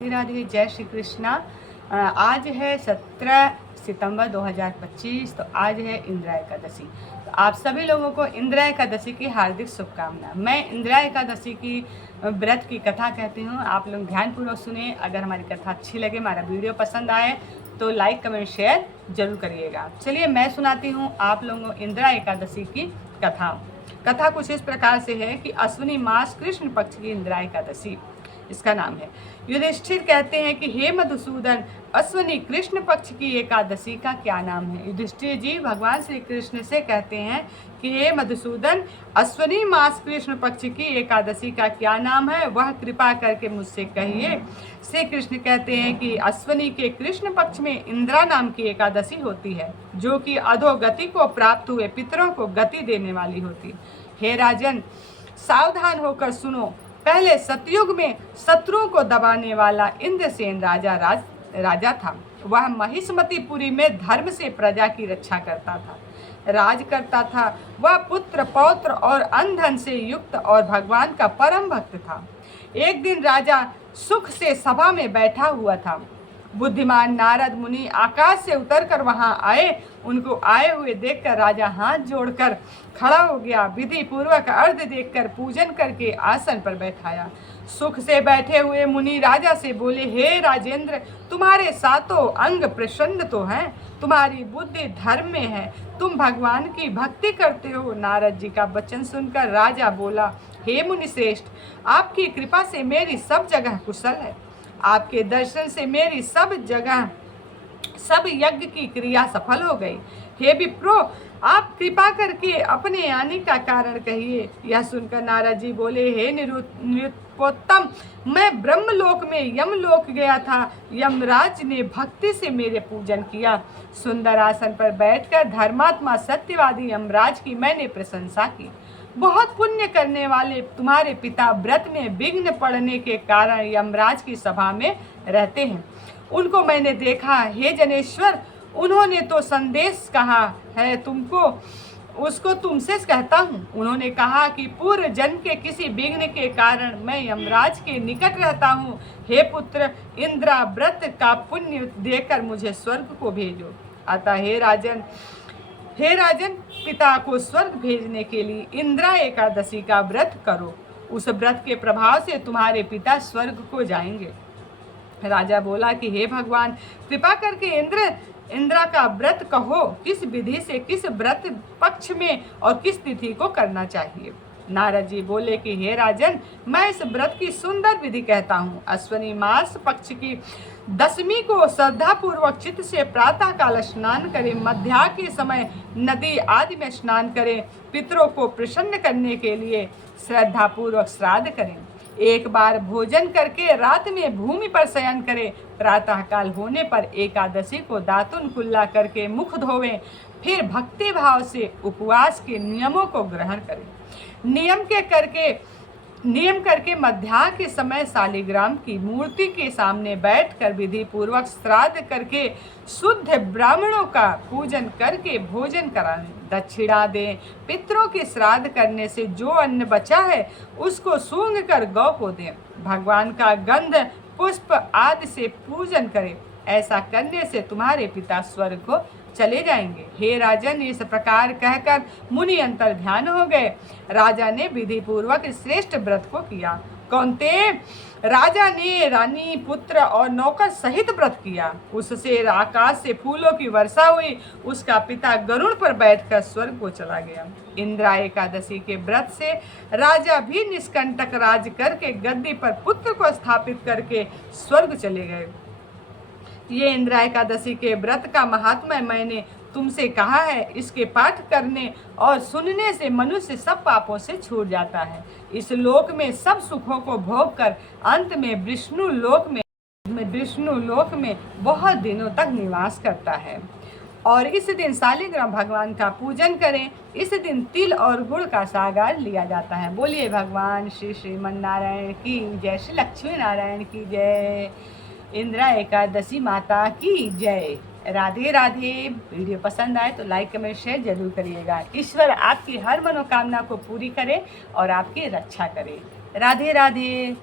राधे, जय श्री कृष्णा। आज है 17 सितंबर 2025। तो आज है इंदिरा एकादशी। तो आप सभी लोगों को इंदिरा एकादशी की हार्दिक शुभकामनाएं। मैं इंदिरा एकादशी की व्रत की कथा कहती हूँ, आप लोग ध्यानपूर्वक सुने। अगर हमारी कथा अच्छी लगे, हमारा वीडियो पसंद आए तो लाइक कमेंट शेयर जरूर करिएगा। चलिए मैं सुनाती हूँ आप लोगों को इंदिरा एकादशी की कथा कुछ इस प्रकार से है कि अश्विनी मास कृष्ण पक्ष की इंदिरा एकादशी इसका नाम है। युधिष्ठिर कहते हैं कि हे मधुसूदन, अश्विनी कृष्ण पक्ष की एकादशी का क्या नाम है। युधिष्ठिर जी भगवान श्री कृष्ण से कहते हैं कि हे मधुसूदन, अश्विनी मास कृष्ण पक्ष की एकादशी का क्या नाम है, वह कृपा करके मुझसे कहिए। श्री कृष्ण कहते हैं कि अश्विनी के कृष्ण पक्ष में इंदिरा नाम की एकादशी होती है, जो कि अधोगति को प्राप्त हुए पितरों को गति देने वाली होती। हे राजन, सावधान होकर सुनो। पहले सतयुग में शत्रुओं को दबाने वाला इंद्रसेन राजा था। वह महिष्मतीपुरी में धर्म से प्रजा की रक्षा करता था, राज करता था। वह पुत्र पौत्र और अंधन से युक्त और भगवान का परम भक्त था। एक दिन राजा सुख से सभा में बैठा हुआ था। बुद्धिमान नारद मुनि आकाश से उतरकर वहां आए। उनको आए हुए देखकर राजा हाथ जोड़कर खड़ा हो गया। विधि पूर्वक अर्घ्य देकर पूजन करके आसन पर बैठाया। सुख से बैठे हुए मुनि राजा से बोले, हे राजेंद्र, तुम्हारे सातों अंग प्रसन्न तो हैं, तुम्हारी बुद्धि धर्म में है, तुम भगवान की भक्ति करते हो। नारद जी का वचन सुनकर राजा बोला, हे मुनि श्रेष्ठ, आपकी कृपा से मेरी सब जगह कुशल है। आपके दर्शन से मेरी सब यज्ञ की क्रिया सफल हो गई। हे विप्रो, आप कृपा करके अपने आने का कारण कहिए। यह सुनकर नारद जी बोले, हे निरुत्तम, मैं ब्रह्मलोक में यमलोक गया था। यमराज ने भक्ति से मेरे पूजन किया। सुंदर आसन पर बैठकर धर्मात्मा सत्यवादी यमराज की मैंने प्रशंसा की। बहुत पुण्य करने वाले तुम्हारे पिता व्रत में विघ्न पड़ने के कारण यमराज की सभा में रहते हैं। उनको मैंने देखा। हे जनेश्वर, उन्होंने तो संदेश कहा है तुमको, उसको तुमसे कहता हूँ। उन्होंने कहा कि पूर्व जन्म के किसी विघ्न के कारण मैं यमराज के निकट रहता हूँ। हे पुत्र, इंद्रा व्रत का पुण्य देकर मुझे स्वर्ग को भेजो। अतः हे राजन, पिता को स्वर्ग भेजने के लिए इंदिरा एकादशी का व्रत करो। उस व्रत के प्रभाव से तुम्हारे पिता स्वर्ग को जाएंगे। राजा बोला कि हे भगवान, कृपा करके इंदिरा का व्रत कहो, किस विधि से, किस व्रत पक्ष में और किस तिथि को करना चाहिए। नारद जी बोले कि हे राजन, मैं इस व्रत की सुंदर विधि कहता हूँ। अश्विनी मास पक्ष की दशमी को श्रद्धा पूर्वक चित्त से प्रातः काल स्नान करें, मध्याह्न के समय नदी आदि में स्नान करें, पितरों को प्रसन्न करने के लिए श्रद्धा पूर्वक श्राद्ध करें। एक बार भोजन करके रात में भूमि पर शयन करें। प्रातः काल होने पर एकादशी को दातुन कुल्ला करके मुख धोवें। फिर भक्ति भाव से उपवास के नियमों को ग्रहण करें। नियम करके मध्याह्न के समय शालिग्राम की मूर्ति के सामने बैठकर विधि पूर्वक श्राद्ध करके शुद्ध ब्राह्मणों का पूजन करके भोजन कराएं, दक्षिणा दें। पितरों के श्राद्ध करने से जो अन्न बचा है उसको सूंघ कर गौ को दें। भगवान का गंध पुष्प आदि से पूजन करें। ऐसा करने से तुम्हारे पिता स्वर्ग को चले जाएंगे। हे राजन, इस प्रकार कहकर मुनि अंतर ध्यान हो गए। राजा ने विधि पूर्वक श्रेष्ठ व्रत को किया। कौन्तेय, राजा ने रानी, पुत्र और नौकर सहित व्रत किया। उससे आकाश से फूलों की वर्षा हुई। उसका पिता गरुड़ पर बैठकर स्वर्ग को चला गया। इंदिरा एकादशी के व्रत से राजा भी निष्कंटक राज करके गद्दी पर पुत्र को स्थापित करके स्वर्ग चले गए। ये इंदिरा एकादशी के व्रत का महात्म्य मैंने तुमसे कहा है। इसके पाठ करने और सुनने से मनुष्य सब पापों से छूट जाता है। इस लोक में सब सुखों को भोग कर अंत में विष्णु लोक में बहुत दिनों तक निवास करता है। और इस दिन शालिग्राम भगवान का पूजन करें। इस दिन तिल और गुड़ का सागर लिया जाता है। बोलिए भगवान श्री श्रीमन नारायण की जय, श्री लक्ष्मी नारायण की जय, इंदिरा एकादशी माता की जय। राधे राधे। वीडियो पसंद आए तो लाइक कमेंट शेयर जरूर करिएगा। ईश्वर आपकी हर मनोकामना को पूरी करे और आपकी रक्षा करे। राधे राधे।